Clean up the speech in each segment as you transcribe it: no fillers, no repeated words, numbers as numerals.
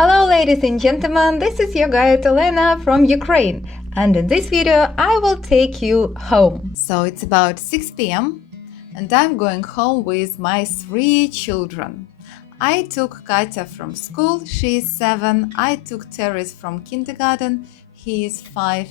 Hello ladies and gentlemen, this is your guide Olena from Ukraine, and in this video I will take you home. So it's about 6 p.m. and I'm going home with my 3 children. I took Katya from school, she is 7, I took Teres from kindergarten, he is 5,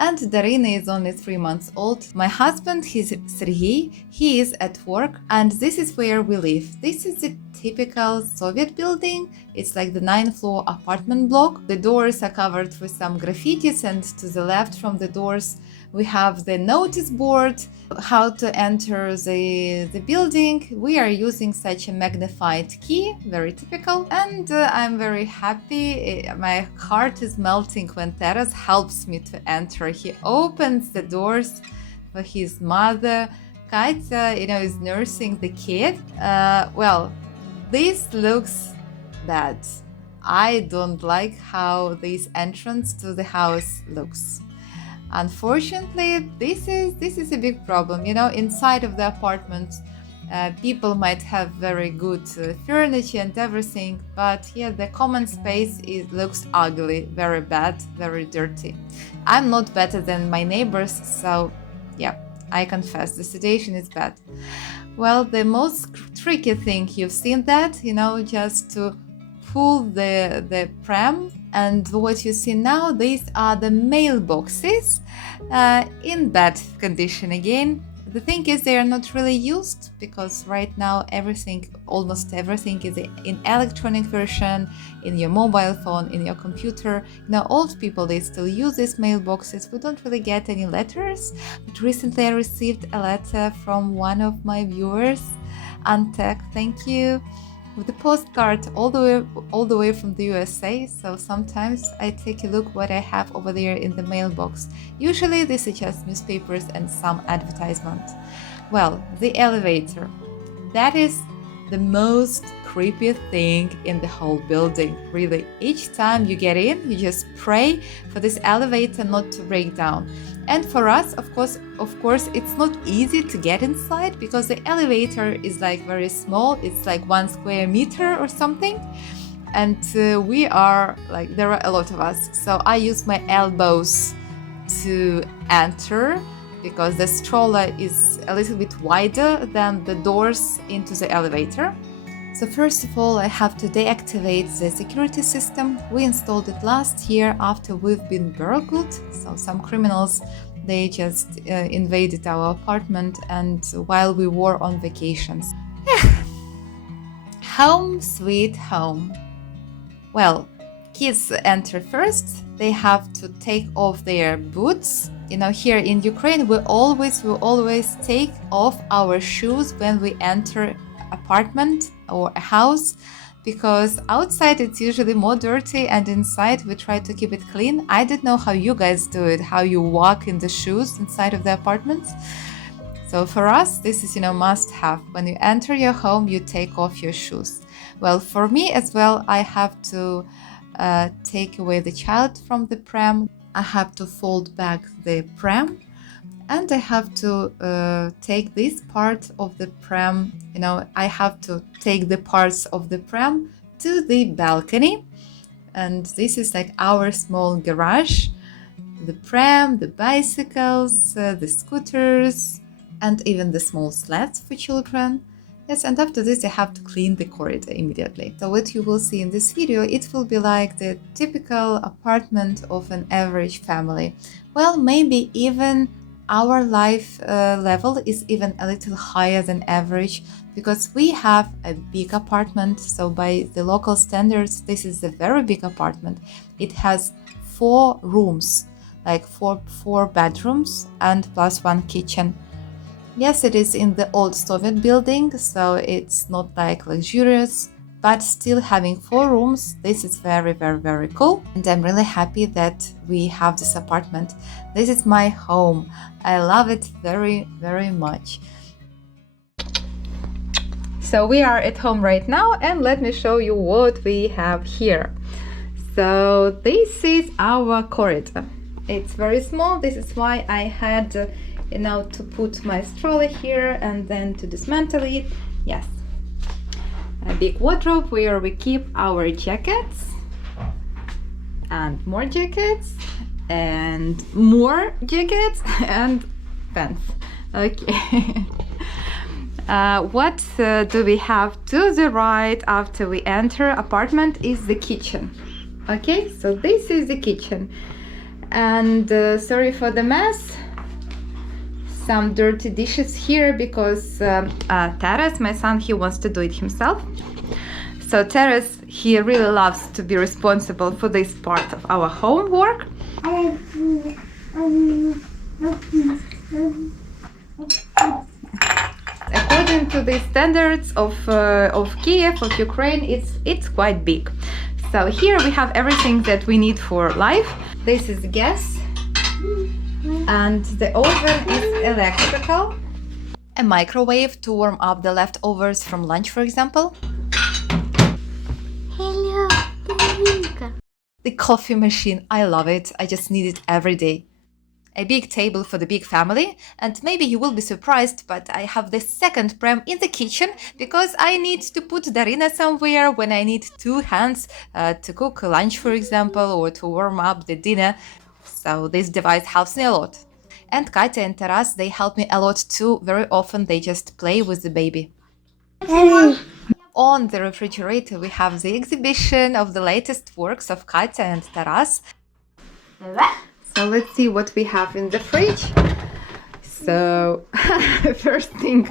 and Darina is only 3 months old. My husband, he's Sergey, he is at work, and this is where we live. This is the typical Soviet building. It's like the 9th-floor apartment block. The doors are covered with some graffitis, and to the left from the doors we have the notice board, how to enter the building. We are using such a magnified key, very typical, and I'm very happy. My heart is melting when Teres helps me to enter. He opens the doors for his mother. Katya, is nursing the kid. Well, this looks bad. I don't like how this entrance to the house looks. Unfortunately, this is a big problem. Inside of the apartment, people might have very good furniture and everything, but here the common space looks ugly, very bad, very dirty. I'm not better than my neighbors, so yeah, I confess the situation is bad. Well, the most tricky thing, you've seen that, just to pull the pram, and what you see now, these are the mailboxes in bad condition again. The thing is, they are not really used because right now almost everything is in electronic version, in your mobile phone, in your computer. Old people, they still use these mailboxes. We don't really get any letters, but recently I received a letter from one of my viewers, Antek, thank you, with a postcard all the way from the USA. So sometimes I take a look what I have over there in the mailbox. Usually this is just newspapers and some advertisements. Well, the elevator, that is the most creepy thing in the whole building, really. Each time you get in, you just pray for this elevator not to break down. And for us, of course, it's not easy to get inside because the elevator is like very small. It's like 1 square meter or something. And we are like, there are a lot of us. So I use my elbows to enter because the stroller is a little bit wider than the doors into the elevator. So first of all, I have to deactivate the security system. We installed it last year after we've been burgled. So some criminals, they just invaded our apartment, and while we were on vacations. Home sweet home. Well, kids enter first. They have to take off their boots. Here in Ukraine, we always take off our shoes when we enter apartment or a house, because outside it's usually more dirty and inside we try to keep it clean. I don't know how you guys do it, how you walk in the shoes inside of the apartments. So for us, this is must have. When you enter your home, you take off your shoes. Well, for me as well, I have to take away the child from the pram. I have to fold back the pram, and I have to take this part of the pram. I have to take the parts of the pram to the balcony, and this is like our small garage. The pram, the bicycles, the scooters, and even the small sleds for children. Yes, and after this I have to clean the corridor immediately. So what you will see in this video, it will be like the typical apartment of an average family. Well, maybe even our life level is even a little higher than average because we have a big apartment. So by the local standards, this is a very big apartment. It has 4 rooms, like four bedrooms and plus 1 kitchen. Yes, it is in the old Soviet building, so it's not like luxurious, but still having 4 rooms, this is very, very, very cool. And I'm really happy that we have this apartment. This is my home. I love it very, very much. So we are at home right now, and let me show you what we have here. So this is our corridor. It's very small. This is why I had to put my stroller here and then to dismantle it. Yes, a big wardrobe where we keep our jackets, and more jackets and more jackets and pants. Okay. What do we have to the right after we enter apartment is the kitchen. Okay, so this is the kitchen. And sorry for the mess. Some dirty dishes here because Taras, my son, he wants to do it himself. So Taras, he really loves to be responsible for this part of our homework. According to the standards of Kyiv, of Ukraine, it's quite big. So here we have everything that we need for life. This is gas, and the oven is electrical. A microwave to warm up the leftovers from lunch, for example. Hello, Dominka. The coffee machine, I love it. I just need it every day. A big table for the big family, and maybe you will be surprised, but I have the second pram in the kitchen because I need to put Darina somewhere when I need two hands to cook lunch, for example, or to warm up the dinner. So this device helps me a lot. And Katya and Taras, they help me a lot too. Very often they just play with the baby. On the refrigerator we have the exhibition of the latest works of Katya and Taras. So let's see what we have in the fridge. So first thing,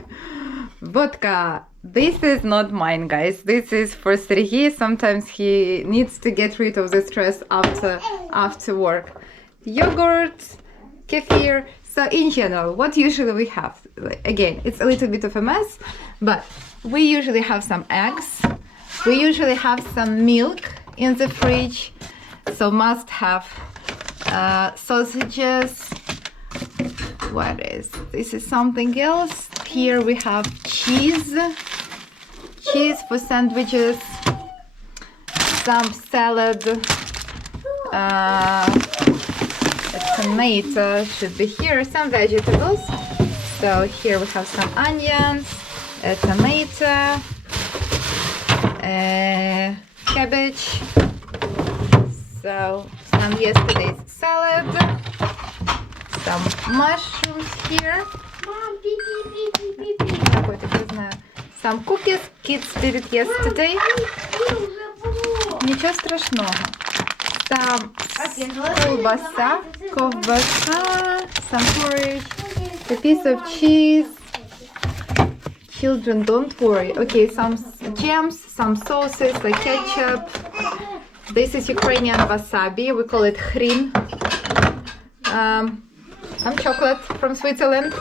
vodka. This is not mine, guys. This is for Sergey. Sometimes he needs to get rid of the stress after work. Yogurt, kefir. So in general, what usually we have? Again, it's a little bit of a mess, but we usually have some eggs. We usually have some milk in the fridge. So must have sausages. What is this? Is something else. Here we have cheese for sandwiches, some salad, a tomato should be here, some vegetables. So here we have some onions, a tomato, a cabbage, so some yesterday's salad, some mushrooms here, some cookies kids did it yesterday, ничего страшного, some ковбаса, some porridge, a piece of cheese. Children, don't worry. Okay, some jams, some sauces like ketchup. This is Ukrainian wasabi. We call it hrin. Some chocolate from Switzerland.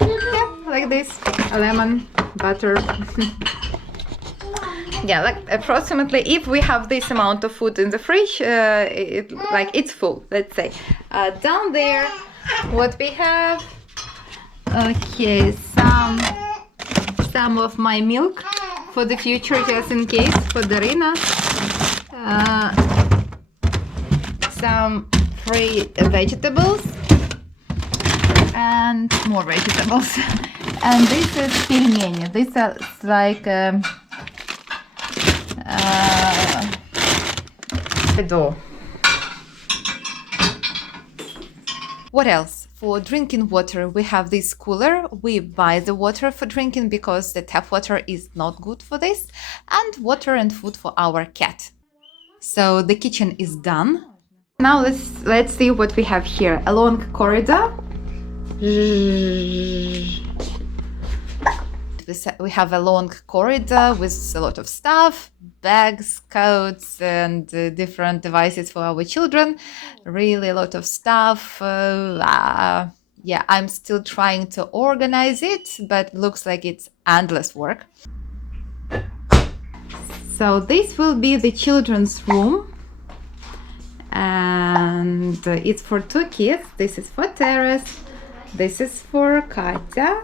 Yeah, like this. A lemon, butter. Yeah, like approximately, if we have this amount of food in the fridge, it's full, let's say. Down there, what we have? Okay, some of my milk for the future, just in case, for Darina. Some free vegetables and more vegetables. And this is pelmeni. This is like dough. What else? For drinking water, we have this cooler. We buy the water for drinking because the tap water is not good for this. And water and food for our cat. So the kitchen is done. Now let's see what we have here. A long corridor. We have a long corridor with a lot of stuff, bags, coats, and different devices for our children. Really a lot of stuff. Yeah, I'm still trying to organize it, but looks like it's endless work. So this will be the children's room. And it's for two kids. This is for Taras. This is for Katya.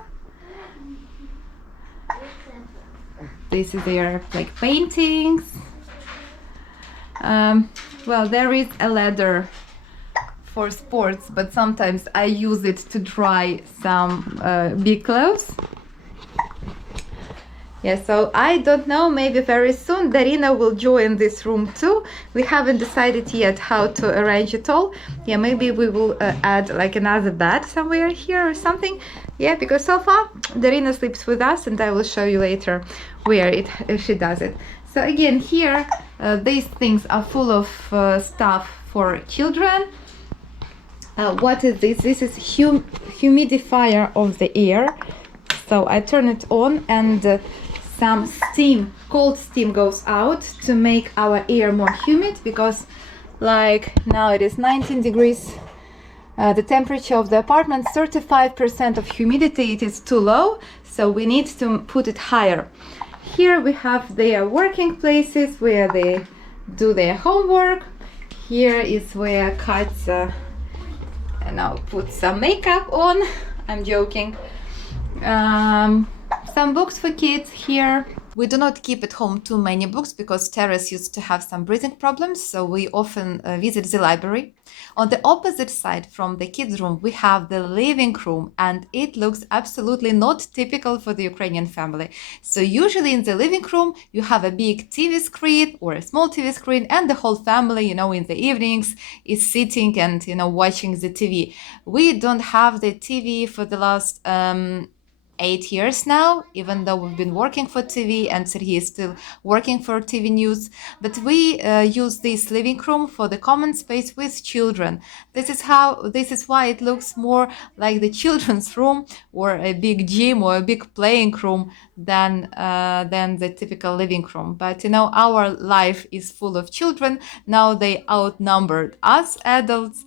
This is their paintings. Well, there is a ladder for sports, but sometimes I use it to dry some big clothes. Yeah, so I don't know, maybe very soon Darina will join this room too. We haven't decided yet how to arrange it all. Yeah, maybe we will add like another bed somewhere here or something. Yeah, because so far Darina sleeps with us, and I will show you later where she does it. So again, here these things are full of stuff for children. What is this? This is humidifier of the air. So I turn it on, and some steam, cold steam goes out to make our air more humid, because like now it is 19 degrees. The temperature of the apartment, 35% of humidity, it is too low, so we need to put it higher. Here we have their working places where they do their homework. Here is where Katya now put some makeup on. I'm joking. Some books for kids here. We do not keep at home too many books because Teres used to have some breathing problems, so we often visit the library. On the opposite side from the kids' room, we have the living room, and it looks absolutely not typical for the Ukrainian family. So usually in the living room, you have a big TV screen or a small TV screen, and the whole family, in the evenings is sitting and, watching the TV. We don't have the TV for the last 8 years now, even though we've been working for TV and Sergei is still working for TV news. But we use this living room for the common space with children. This is why it looks more like the children's room or a big gym or a big playing room than the typical living room. But our life is full of children. Now they outnumbered us adults.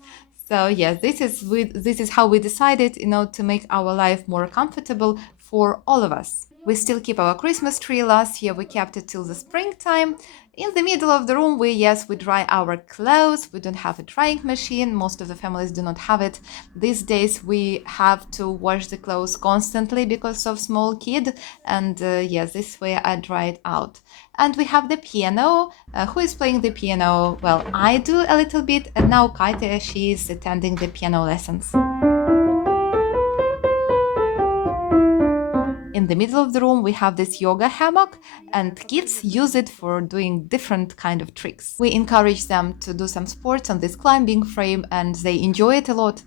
So yes, this is how we decided, to make our life more comfortable for all of us. We still keep our Christmas tree. Last year we kept it till the springtime. In the middle of the room, we dry our clothes. We don't have a drying machine. Most of the families do not have it. These days we have to wash the clothes constantly because of small kid. And this way I dry it out. And we have the piano. Who is playing the piano? Well, I do a little bit, and now Katya, she is attending the piano lessons. In the middle of the room, we have this yoga hammock, and kids use it for doing different kind of tricks. We encourage them to do some sports on this climbing frame, and they enjoy it a lot.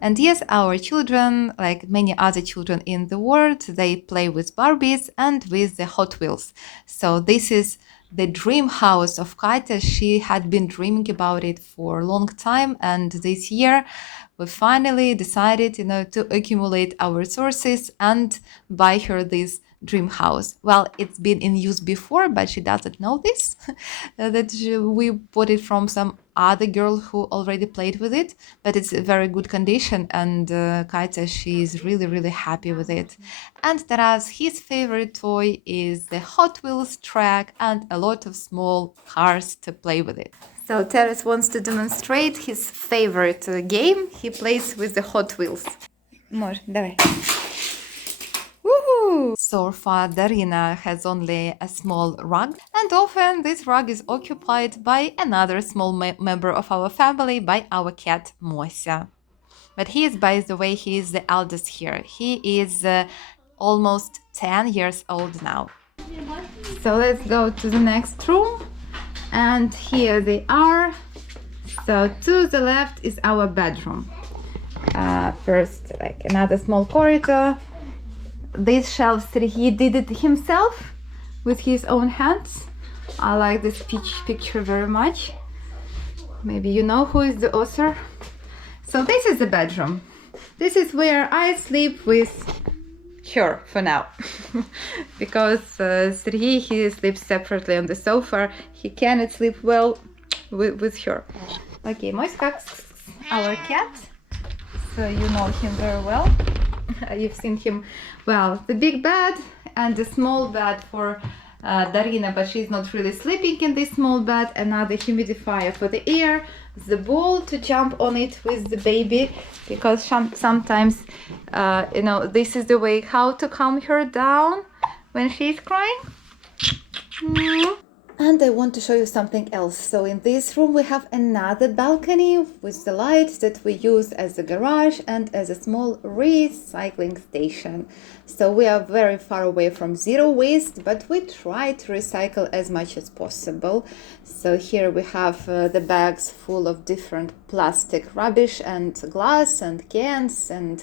And yes, our children, like many other children in the world, they play with Barbies and with the Hot Wheels. So this is the dream house of Katya. She had been dreaming about it for a long time, and this year we finally decided, to accumulate our resources and buy her this dream house. Well, it's been in use before, but she doesn't know this, we bought it from some other girl who already played with it, but it's a very good condition, and Katya, she's really, really happy with it. And Taras, his favorite toy is the Hot Wheels track and a lot of small cars to play with it. So Taras wants to demonstrate his favorite game. He plays with the Hot Wheels. More, давай. Woohoo! So far, Darina has only a small rug, and often this rug is occupied by another small member of our family, by our cat Moся. But by the way, he is the eldest here. He is almost 10 years old now. So let's go to the next room, and here they are. So to the left is our bedroom. First, like another small corridor. These shelves, he did it himself with his own hands. I like this picture very much. Maybe you know who is the author. So this is the bedroom. This is where I sleep with her for now. Because Sergei, he sleeps separately on the sofa. He cannot sleep well with her. Okay, Moiska, our cat. So you know him very well. You've seen him. Well, the big bed and the small bed for Darina, but she's not really sleeping in this small bed. Another humidifier for the air, the ball to jump on it with the baby, because sometimes, this is the way how to calm her down when she's crying. And I want to show you something else. So in this room we have another balcony with the lights that we use as a garage and as a small recycling station. So we are very far away from zero waste, but we try to recycle as much as possible. So here we have the bags full of different plastic rubbish and glass and cans, and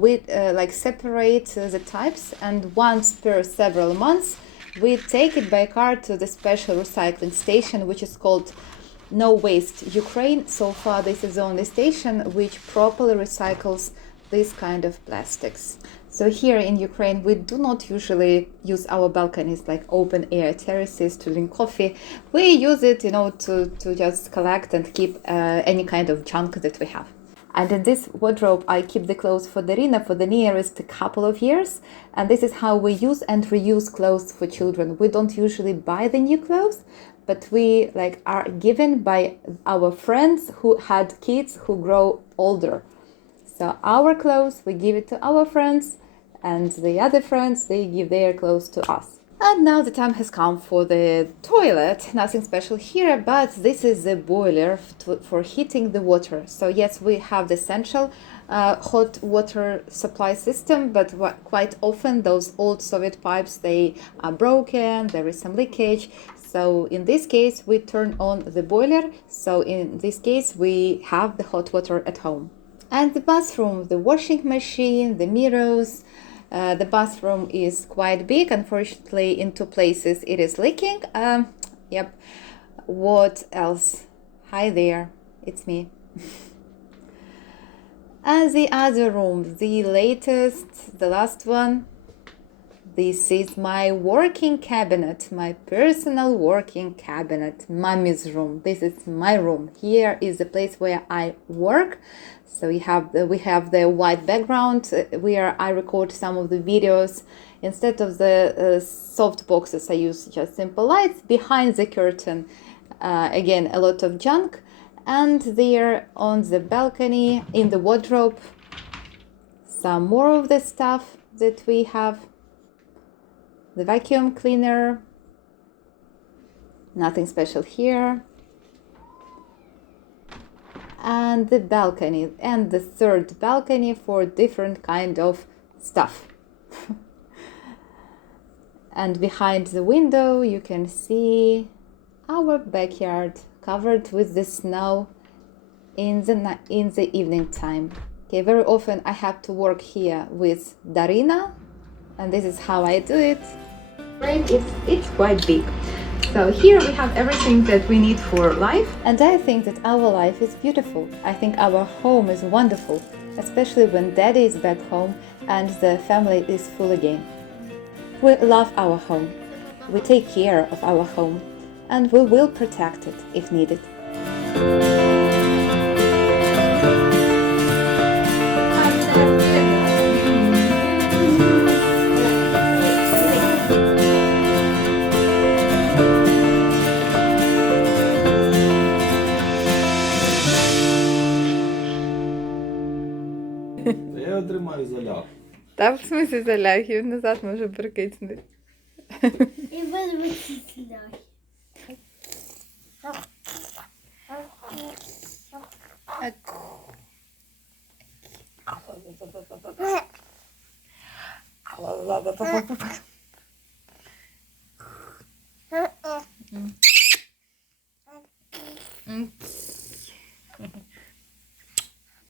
we like separate the types, and once per several months we take it by car to the special recycling station, which is called No Waste Ukraine. So far, this is the only station which properly recycles this kind of plastics. So here in Ukraine, we do not usually use our balconies like open air terraces to drink coffee. We use it, to just collect and keep any kind of junk that we have. And in this wardrobe, I keep the clothes for Darina for the nearest couple of years. And this is how we use and reuse clothes for children. We don't usually buy the new clothes, but we are given by our friends who had kids who grow older. So our clothes, we give it to our friends, and the other friends, they give their clothes to us. And now the time has come for the toilet. Nothing special here, but this is the boiler for heating the water. So yes, we have the central hot water supply system, but quite often those old Soviet pipes, they are broken, there is some leakage. So in this case, we turn on the boiler. So in this case, we have the hot water at home. And the bathroom, the washing machine, the mirrors. The bathroom is quite big. Unfortunately, in two places it is leaking. Yep. What else? Hi there, it's me. And the other room, the latest, the last one. This is my working cabinet, my personal working cabinet, mommy's room. This is my room. Here is the place where I work. So we have the white background where I record some of the videos. Instead of the soft boxes, I use just simple lights. Behind the curtain, again, a lot of junk. And there on the balcony, in the wardrobe, some more of the stuff that we have. The vacuum cleaner, nothing special here. And the balcony, and the third balcony for different kind of stuff. And behind the window you can see our backyard covered with the snow in the evening time. Okay, very often I have to work here with Darina, and this is how I do it. It's quite big. So here we have everything that we need for life. And I think that our life is beautiful. I think our home is wonderful, especially when Daddy is back home and the family is full again. We love our home. We take care of our home, and we will protect it if needed. Я його тримаю за ляг. Та в смысле заляг, і назад може прикиснути. І без вичисляй.